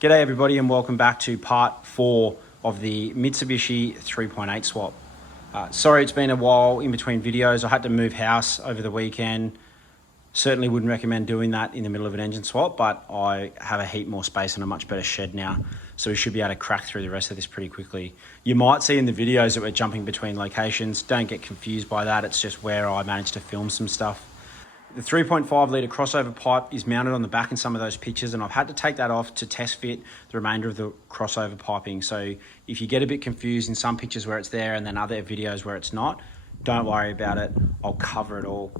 G'day everybody and welcome back to part 4 of the Mitsubishi 3.8 swap. Sorry it's been a while in between videos. I had to move house over the weekend. Certainly wouldn't recommend doing that in the middle of an engine swap, but I have a heap more space and a much better shed now, so we should be able to crack through the rest of this pretty quickly. You might see in the videos that we're jumping between locations. Don't get confused by that. It's just where I managed to film some stuff. The 3.5 litre crossover pipe is mounted on the back in some of those pictures, and I've had to take that off to test fit the remainder of the crossover piping. So if you get a bit confused in some pictures where it's there and then other videos where it's not, don't worry about it. I'll cover it all.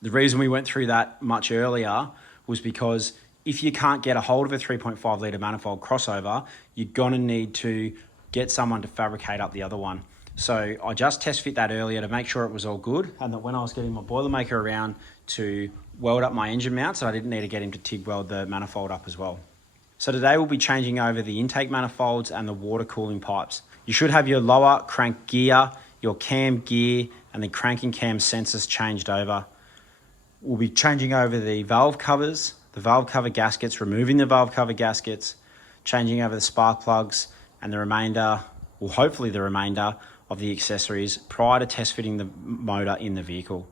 The reason we went through that much earlier was because if you can't get a hold of a 3.5 litre manifold crossover, you're going to need to get someone to fabricate up the other one. So I just test fit that earlier to make sure it was all good, and that when I was getting my Boilermaker around to weld up my engine mounts, I didn't need to get him to TIG weld the manifold up as well. So today we'll be changing over the intake manifolds and the water cooling pipes. You should have your lower crank gear, your cam gear, and the cranking cam sensors changed over. We'll be changing over the valve covers, the valve cover gaskets, removing the valve cover gaskets, changing over the spark plugs, and the remainder, well hopefully the remainder, of the accessories prior to test fitting the motor in the vehicle.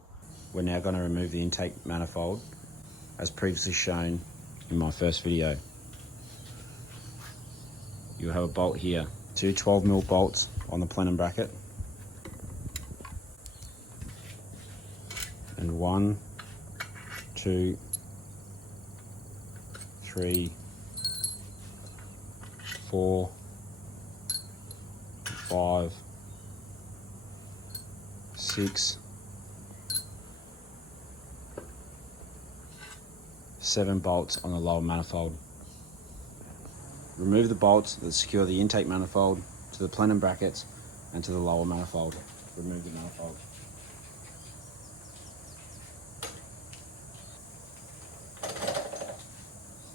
We're now going to remove the intake manifold as previously shown in my first video. You'll have a bolt here, two 12mm bolts on the plenum bracket, and 1, 2, 3, 4, 5, 6, 7 bolts on the lower manifold. Remove the bolts that secure the intake manifold to the plenum brackets and to the lower manifold. Remove the manifold.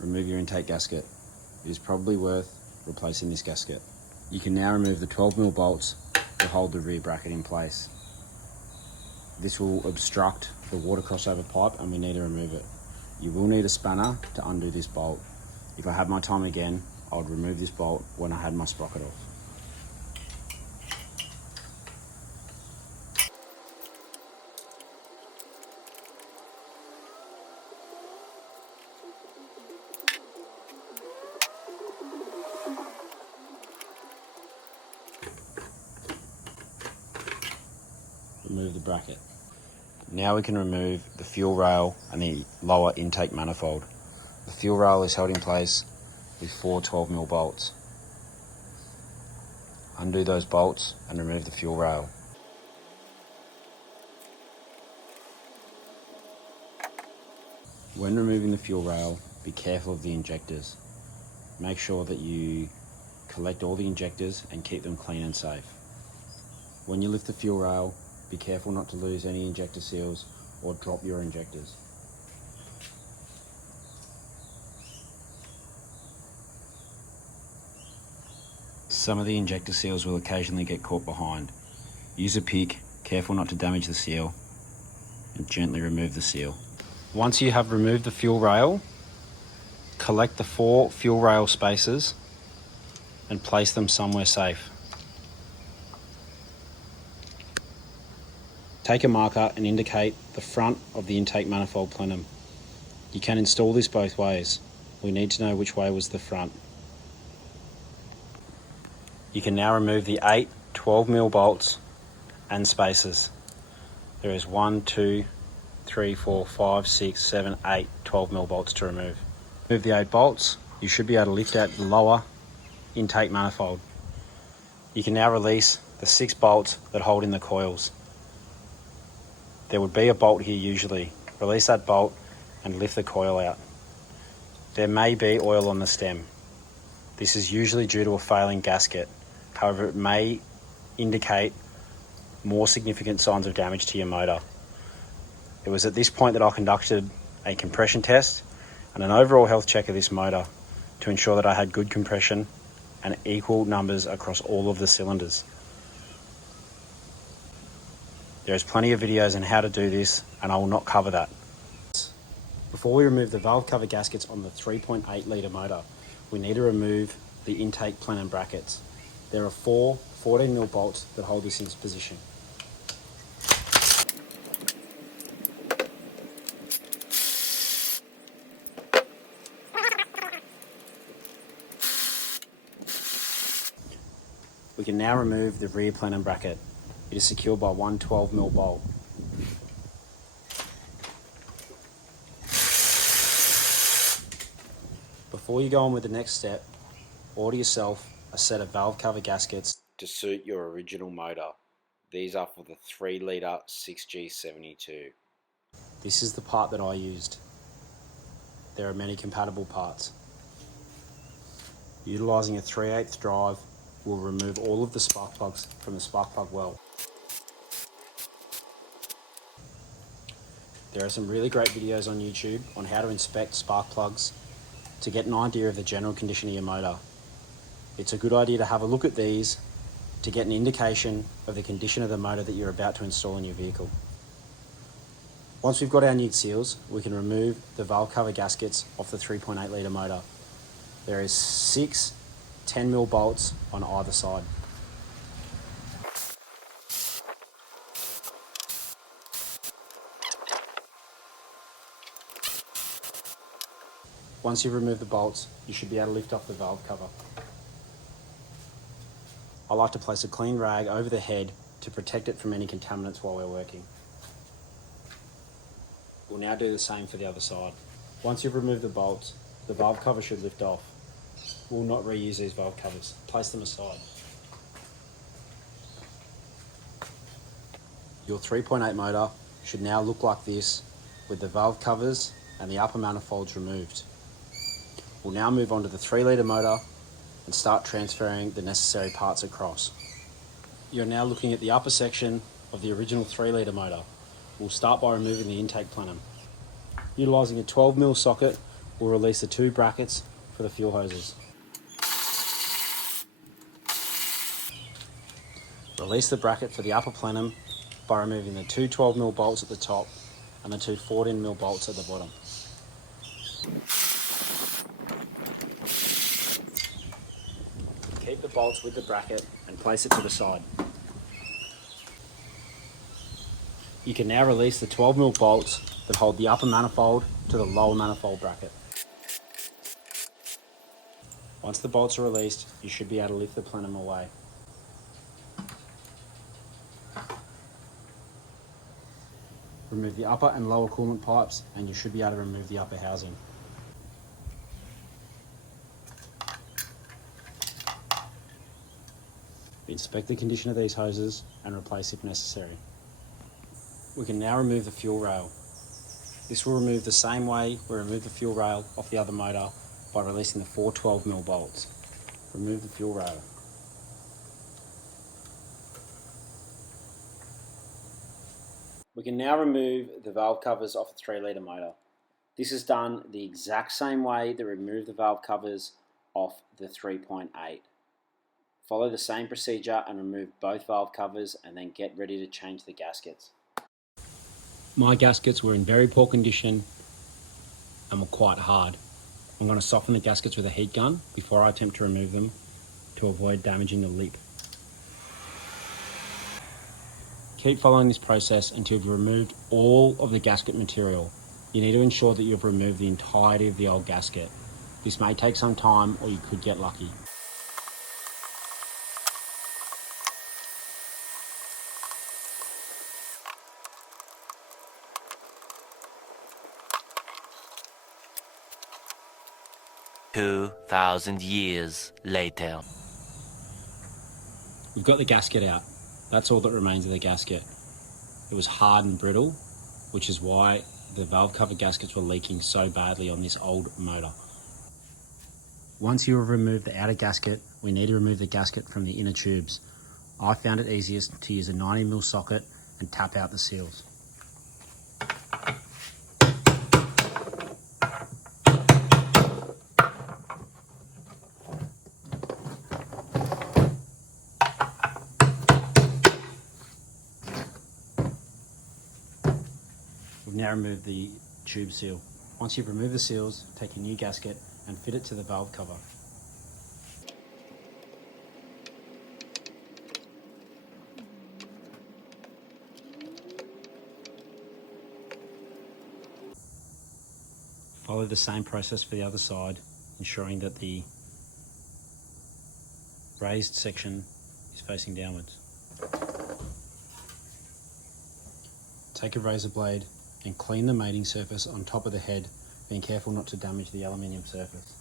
Remove your intake gasket. It is probably worth replacing this gasket. You can now remove the 12mm bolts to hold the rear bracket in place. This will obstruct the water crossover pipe and we need to remove it. You will need a spanner to undo this bolt. If I had my time again, I would remove this bolt when I had my sprocket off. Remove the bracket. Now we can remove the fuel rail and the lower intake manifold. The fuel rail is held in place with 4 12mm bolts. Undo those bolts and remove the fuel rail. When removing the fuel rail, be careful of the injectors. Make sure that you collect all the injectors and keep them clean and safe. When you lift the fuel rail, be careful not to lose any injector seals or drop your injectors. Some of the injector seals will occasionally get caught behind. Use a pick, careful not to damage the seal, and gently remove the seal. Once you have removed the fuel rail, collect the 4 fuel rail spaces and place them somewhere safe. Take a marker and indicate the front of the intake manifold plenum. You can install this both ways. We need to know which way was the front. You can now remove the 8 12mm bolts and spacers. There is 1, 2, 3, 4, 5, 6, 7, 8 12mm bolts to remove. Remove the 8 bolts, you should be able to lift out the lower intake manifold. You can now release the 6 bolts that hold in the coils. There would be a bolt here usually. Release that bolt and lift the coil out. There may be oil on the stem. This is usually due to a failing gasket. However, it may indicate more significant signs of damage to your motor. It was at this point that I conducted a compression test and an overall health check of this motor to ensure that I had good compression and equal numbers across all of the cylinders. There's plenty of videos on how to do this, and I will not cover that. Before we remove the valve cover gaskets on the 3.8 litre motor, we need to remove the intake plenum brackets. There are four 14mm bolts that hold this into position. We can now remove the rear plenum bracket. It is secured by one 12mm bolt. Before you go on with the next step, order yourself a set of valve cover gaskets to suit your original motor. These are for the 3-litre 6G72. This is the part that I used. There are many compatible parts. Utilising a 3/8 drive will remove all of the spark plugs from the spark plug well. There are some really great videos on YouTube on how to inspect spark plugs to get an idea of the general condition of your motor. It's a good idea to have a look at these to get an indication of the condition of the motor that you're about to install in your vehicle. Once we've got our new seals, we can remove the valve cover gaskets off the 3.8 litre motor. There is 6 10mm bolts on either side. Once you've removed the bolts, you should be able to lift off the valve cover. I like to place a clean rag over the head to protect it from any contaminants while we're working. We'll now do the same for the other side. Once you've removed the bolts, the valve cover should lift off. We'll not reuse these valve covers. Place them aside. Your 3.8 motor should now look like this with the valve covers and the upper manifolds removed. We'll now move on to the 3-litre motor and start transferring the necessary parts across. You're now looking at the upper section of the original 3-litre motor. We'll start by removing the intake plenum. Utilising a 12mm socket, we'll release the 2 brackets for the fuel hoses. Release the bracket for the upper plenum by removing the 2 12mm bolts at the top and the 2 14mm bolts at the bottom. Keep the bolts with the bracket and place it to the side. You can now release the 12mm bolts that hold the upper manifold to the lower manifold bracket. Once the bolts are released, you should be able to lift the plenum away. Remove the upper and lower coolant pipes and you should be able to remove the upper housing. Inspect the condition of these hoses and replace if necessary. We can now remove the fuel rail. This will remove the same way we remove the fuel rail off the other motor by releasing the 4 12mm bolts. Remove the fuel rail. We can now remove the valve covers off the 3-litre motor. This is done the exact same way that we remove the valve covers off the 3.8. Follow the same procedure and remove both valve covers and then get ready to change the gaskets. My gaskets were in very poor condition and were quite hard. I'm going to soften the gaskets with a heat gun before I attempt to remove them to avoid damaging the lip. Keep following this process until you've removed all of the gasket material. You need to ensure that you've removed the entirety of the old gasket. This may take some time or you could get lucky. "2,000 years later." We've got the gasket out. That's all that remains of the gasket. It was hard and brittle, which is why the valve cover gaskets were leaking so badly on this old motor. Once you have removed the outer gasket, we need to remove the gasket from the inner tubes. I found it easiest to use a 90mm socket and tap out the seals. We've now removed the tube seal. Once you've removed the seals, take a new gasket and fit it to the valve cover. Follow the same process for the other side, ensuring that the raised section is facing downwards. Take a razor blade and clean the mating surface on top of the head, being careful not to damage the aluminium surface.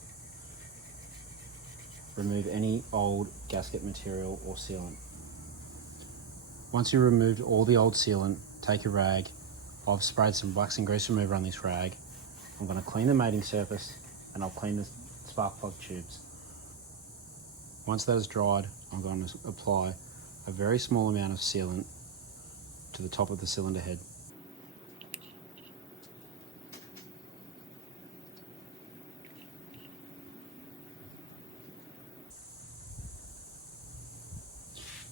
Remove any old gasket material or sealant. Once you've removed all the old sealant, take a rag. I've sprayed some wax and grease remover on this rag. I'm going to clean the mating surface and I'll clean the spark plug tubes. Once that is dried, I'm going to apply a very small amount of sealant to the top of the cylinder head.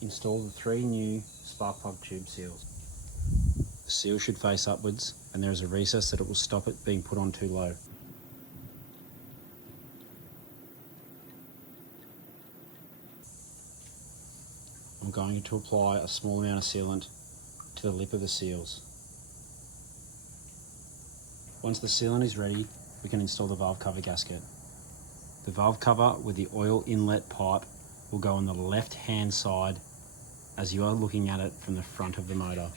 Install the 3 new spark plug tube seals. The seal should face upwards and there is a recess that it will stop it being put on too low. I'm going to apply a small amount of sealant to the lip of the seals. Once the sealant is ready, we can install the valve cover gasket. The valve cover with the oil inlet pipe will go on the left hand side as you are looking at it from the front of the motor.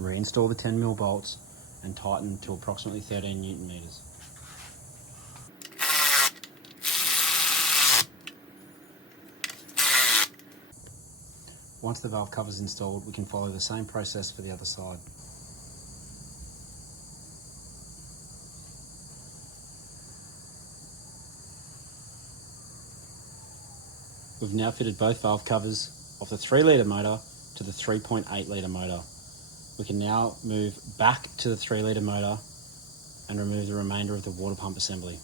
Reinstall the 10mm bolts and tighten to approximately 13 Newton meters. Once the valve cover is installed, we can follow the same process for the other side. We've now fitted both valve covers off the 3 litre motor to the 3.8 litre motor. We can now move back to the 3 litre motor and remove the remainder of the water pump assembly.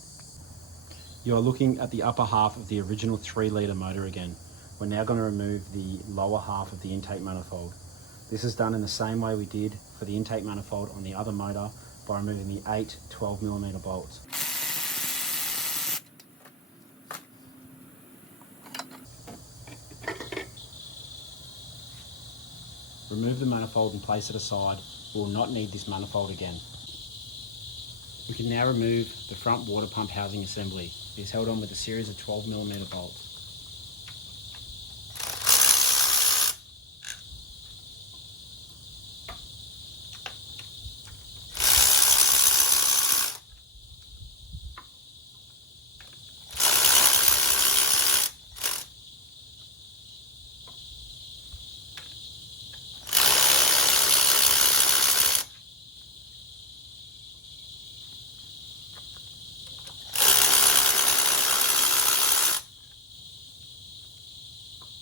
You are looking at the upper half of the original 3 litre motor again. We're now going to remove the lower half of the intake manifold. This is done in the same way we did for the intake manifold on the other motor by removing the 8 12mm bolts. Remove the manifold and place it aside. We will not need this manifold again. We can now remove the front water pump housing assembly. It is held on with a series of 12mm bolts.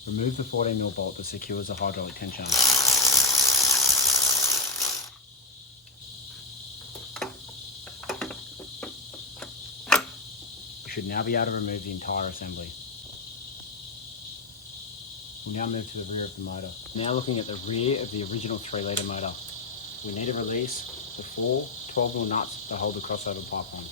Remove the 14mm bolt that secures the hydraulic tensioner. You should now be able to remove the entire assembly. We'll now move to the rear of the motor. Now looking at the rear of the original 3 litre motor. We need to release the 4 12mm nuts that hold the crossover pipe on.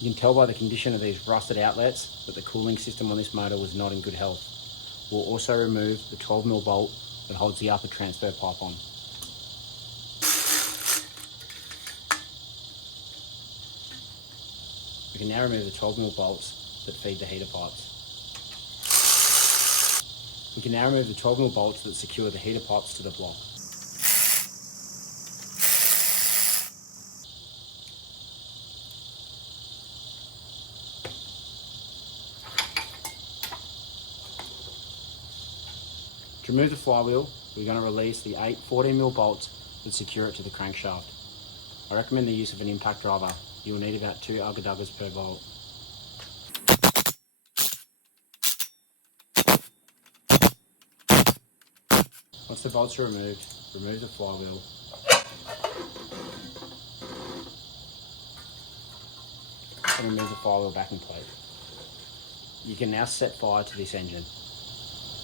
You can tell by the condition of these rusted outlets that the cooling system on this motor was not in good health. We'll also remove the 12mm bolt that holds the upper transfer pipe on. We can now remove the 12mm bolts that feed the heater pipes. We can now remove the 12mm bolts that secure the heater pipes to the block. To remove the flywheel, we're going to release the 8 14mm bolts that secure it to the crankshaft. I recommend the use of an impact driver. You will need about 2 algodoggers per bolt. Once the bolts are removed, remove the flywheel. And remove the flywheel backing plate. You can now set fire to this engine.